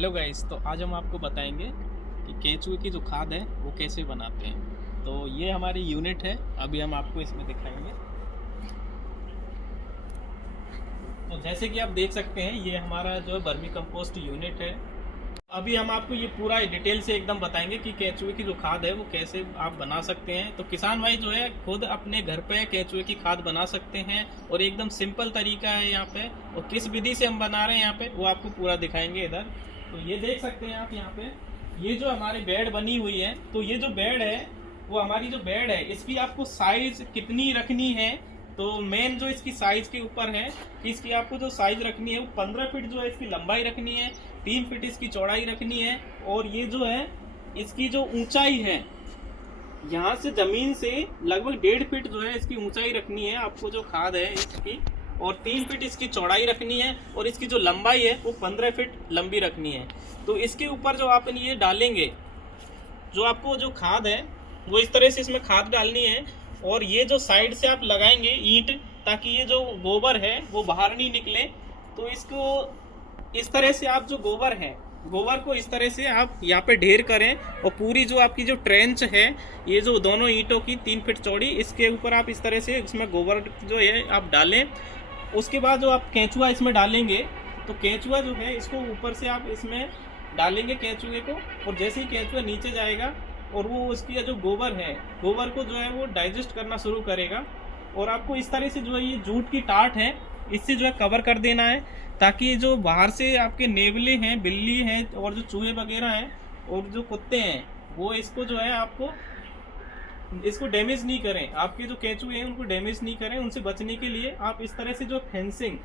Hello guys, तो आज हम आपको बताएंगे कि केंचुए की जो खाद है वो कैसे बनाते हैं। तो ये हमारी यूनिट है, अभी हम आपको इसमें दिखाएंगे। तो जैसे कि आप देख सकते हैं, ये हमारा जो है वर्मी कंपोस्ट यूनिट है। अभी हम आपको ये पूरा डिटेल से एकदम बताएंगे कि केंचुए की जो खाद है वो कैसे आप बना सकते हैं। तो किसान भाई जो है खुद अपने घर पे केंचुए की खाद बना सकते हैं और एकदम सिंपल तरीका है यहाँ पे। और किस विधि से हम बना रहे हैं यहाँ पे वो आपको पूरा दिखाएंगे इधर। तो ये देख सकते हैं आप यहाँ पे, ये जो हमारी बेड बनी हुई है, तो ये जो बेड है वो हमारी जो बेड है इसकी आपको साइज कितनी रखनी है। तो मेन जो इसकी साइज के ऊपर है कि इसकी आपको जो साइज रखनी है वो 15 फीट जो है इसकी लंबाई रखनी है, 3 फीट इसकी चौड़ाई रखनी है। और ये जो है इसकी जो ऊंचाई है यहाँ से जमीन से लगभग 1.5 फीट जो है इसकी ऊंचाई रखनी है आपको जो खाद है इसकी। और 3 फीट इसकी चौड़ाई रखनी है और इसकी जो लंबाई है वो 15 फीट लंबी रखनी है। तो इसके ऊपर जो आप ये डालेंगे, जो आपको जो खाद है वो इस तरह से इसमें खाद डालनी है। और ये जो साइड से आप लगाएंगे ईंट, ताकि ये जो गोबर है वो बाहर नहीं निकले। तो इसको इस तरह से आप जो गोबर है, गोबर को इस तरह से आप यहाँ पे ढेर करें। और पूरी जो आपकी जो ट्रेंच है, ये जो दोनों ईंटों की 3 फीट चौड़ी, इसके ऊपर आप इस तरह से इसमें गोबर जो है आप डालें। उसके बाद जो आप केंचुआ इसमें डालेंगे, तो केंचुआ जो है इसको ऊपर से आप इसमें डालेंगे केंचुए को। और जैसे ही केंचुआ नीचे जाएगा और वो उसकी जो गोबर है, गोबर को जो है वो डाइजेस्ट करना शुरू करेगा। और आपको इस तरह से जो है ये जूट की टाट है इससे जो है कवर कर देना है, ताकि जो बाहर से आपके नेवले हैं, बिल्ली हैं और जो चूहे वगैरह हैं और जो कुत्ते हैं वो इसको जो है आपको इसको डैमेज नहीं करें, आपके जो केंचुए हैं उनको डैमेज नहीं करें। उनसे बचने के लिए आप इस तरह से जो फेंसिंग,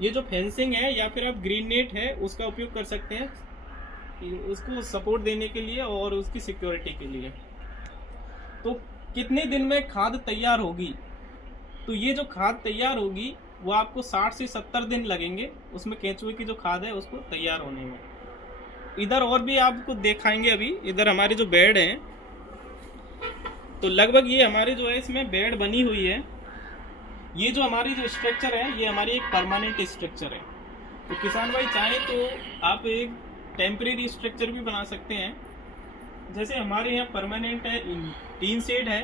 ये जो फेंसिंग है या फिर आप ग्रीन नेट है उसका उपयोग कर सकते हैं उसको सपोर्ट देने के लिए और उसकी सिक्योरिटी के लिए। तो कितने दिन में खाद तैयार होगी? तो ये जो खाद तैयार होगी वो आपको 60 से 70 दिन लगेंगे उसमें केंचुए की जो खाद है उसको तैयार होने में। इधर और भी आपको दिखाएंगे। अभी इधर हमारी जो बेड है, तो लगभग ये हमारी जो है इसमें बेड बनी हुई है। ये जो हमारी जो स्ट्रक्चर है ये हमारी एक परमानेंट स्ट्रक्चर है। तो किसान भाई चाहे तो आप एक टेम्परेरी स्ट्रक्चर भी बना सकते हैं। जैसे हमारे यहाँ परमानेंट है, टीन शेड है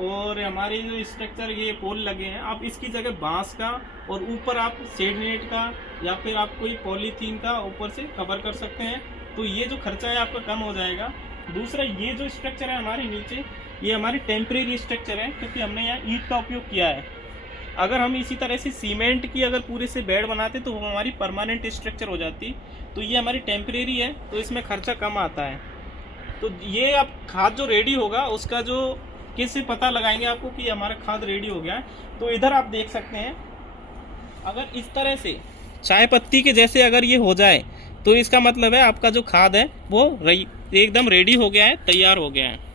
और हमारे जो स्ट्रक्चर ये पोल लगे हैं, आप इसकी जगह बांस का और ऊपर आप शेड नेट का या फिर आप कोई पॉलीथीन का ऊपर से कवर कर सकते हैं। तो ये जो खर्चा है आपका कम हो जाएगा। दूसरा, ये जो स्ट्रक्चर है हमारे नीचे, ये हमारी टेम्परेरी स्ट्रक्चर है क्योंकि हमने यहाँ ईंट का उपयोग किया है। अगर हम इसी तरह से सीमेंट की अगर पूरे से बेड बनाते तो वो हमारी परमानेंट स्ट्रक्चर हो जाती। तो ये हमारी टेम्परेरी है, तो इसमें खर्चा कम आता है। तो ये अब खाद जो रेडी होगा उसका जो किससे पता लगाएंगे आपको कि हमारा खाद रेडी हो गया है। तो इधर आप देख सकते हैं, अगर इस तरह से चाय पत्ती के जैसे अगर ये हो जाए तो इसका मतलब है आपका जो खाद है वो एकदम रेडी हो गया है, तैयार हो गया है।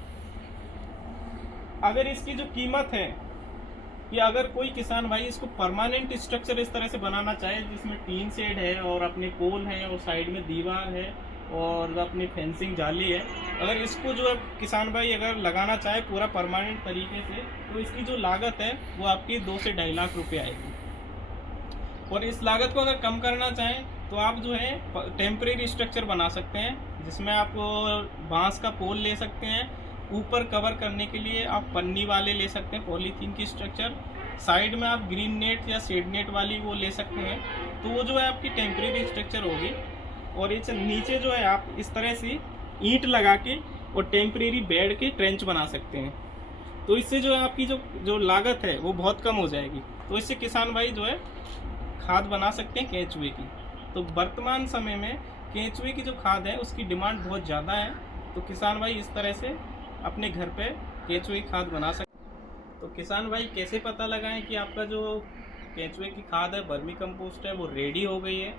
अगर इसकी जो कीमत है कि अगर कोई किसान भाई इसको परमानेंट स्ट्रक्चर इस तरह से बनाना चाहे जिसमें टीन शेड है और अपने पोल हैं और साइड में दीवार है और अपनी फेंसिंग जाली है, अगर इसको जो है किसान भाई अगर लगाना चाहे पूरा परमानेंट तरीके से, तो इसकी जो लागत है वो आपकी 2 से 2.5 लाख रुपए आएगी। और इस लागत को अगर कम करना चाहें तो आप जो है टेम्परेरी स्ट्रक्चर बना सकते हैं, जिसमें आप बांस का पोल ले सकते हैं, ऊपर कवर करने के लिए आप पन्नी वाले ले सकते हैं, पॉलीथीन की स्ट्रक्चर, साइड में आप ग्रीन नेट या शेड नेट वाली वो ले सकते हैं। तो वो जो है आपकी टेम्परेरी स्ट्रक्चर होगी। और इस नीचे जो है आप इस तरह से ईंट लगा के और टेम्परेरी बेड के ट्रेंच बना सकते हैं। तो इससे जो है आपकी जो लागत है वो बहुत कम हो जाएगी। तो इससे किसान भाई जो है खाद बना सकते हैं केंचुए की। तो वर्तमान समय में केंचुए की जो खाद है उसकी डिमांड बहुत ज़्यादा है। तो किसान भाई इस तरह से अपने घर पे केंचुए की खाद बना सकते। तो किसान भाई कैसे पता लगाएं कि आपका जो केंचुए की खाद है, वर्मी कंपोस्ट है, वो रेडी हो गई है?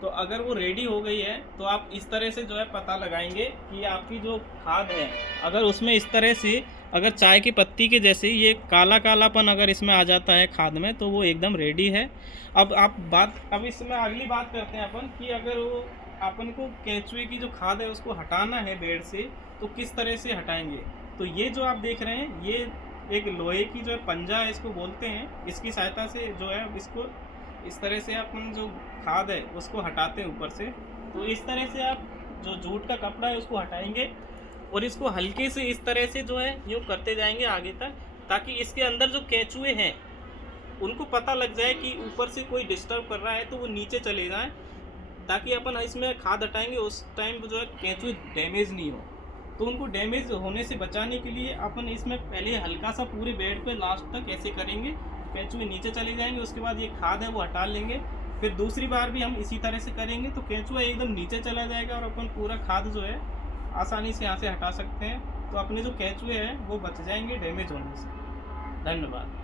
तो अगर वो रेडी हो गई है तो आप इस तरह से जो है पता लगाएंगे कि आपकी जो खाद है, अगर उसमें इस तरह से अगर चाय की पत्ती के जैसे ये काला कालापन अगर इसमें आ जाता है खाद में, तो वो एकदम रेडी है। अब इसमें अगली बात करते हैं अपन कि अगर वो अपन को केंचुए की जो खाद है उसको हटाना है बेड से, तो किस तरह से हटाएंगे। तो ये जो आप देख रहे हैं ये एक लोहे की जो है पंजा है इसको बोलते हैं, इसकी सहायता से जो है इसको इस तरह से अपन जो खाद है उसको हटाते हैं ऊपर से। तो इस तरह से आप जो जूट का कपड़ा है उसको हटाएंगे और इसको हल्के से इस तरह से जो है यूँ करते जाएंगे आगे तक, ताकि इसके अंदर जो केंचुए हैं उनको पता लग जाए कि ऊपर से कोई डिस्टर्ब कर रहा है, तो वो नीचे चले जाएं, ताकि अपन इसमें खाद हटाएंगे उस टाइम जो है केंचुए डैमेज नहीं हो। तो उनको डैमेज होने से बचाने के लिए अपन इसमें पहले हल्का सा पूरे बेड पे लास्ट तक ऐसे करेंगे, केंचुए नीचे चले जाएंगे, उसके बाद ये खाद है वो हटा लेंगे। फिर दूसरी बार भी हम इसी तरह से करेंगे तो केंचुआ एकदम नीचे चला जाएगा और अपन पूरा खाद जो है आसानी से यहाँ से हटा सकते हैं। तो अपने जो केंचुए हैं वो बच जाएंगे डैमेज होने से। धन्यवाद।